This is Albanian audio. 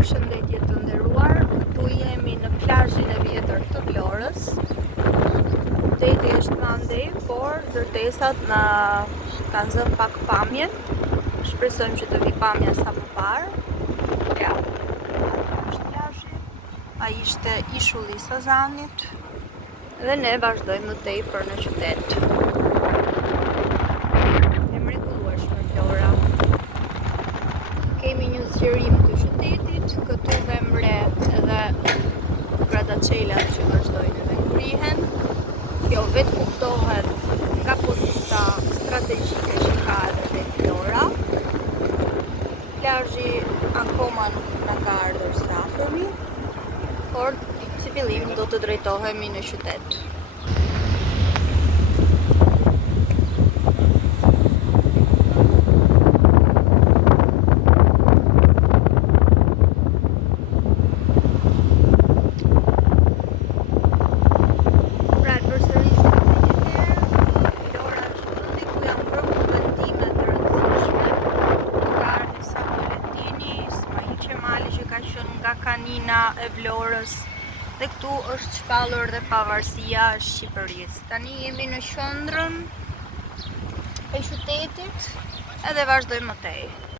Përshëndetje të nderuar, këtu jemi në plazhin e vjetër të Vlorës. Deti është mandej, por ndërtesat na kanë zënë pak pamjen. Shpresojmë që të vi pamja sa më parë. Ja, është plazhi. Ai ishte ishulli i Sazanit. Dhe ne vazhdojmë më tepër në qytet. E mrekullueshme Vlora. Kemi një zgjerim të qytetit, këtu vemre edhe gradaçelat që vazhdojnë edhe ngrihen. Kjo vetë kuptohet nga pozita strategjike që ka edhe te Vlora. Plazhi akoma nuk na ka ardhur së afërmi, por si fillim do të drejtohemi në qytet. Nga kanina e Vlorës dhe këtu është shpallur dhe pavarësia e Shqipërisë. Tani jemi në qendrën e qytetit edhe vazhdojmë më tej.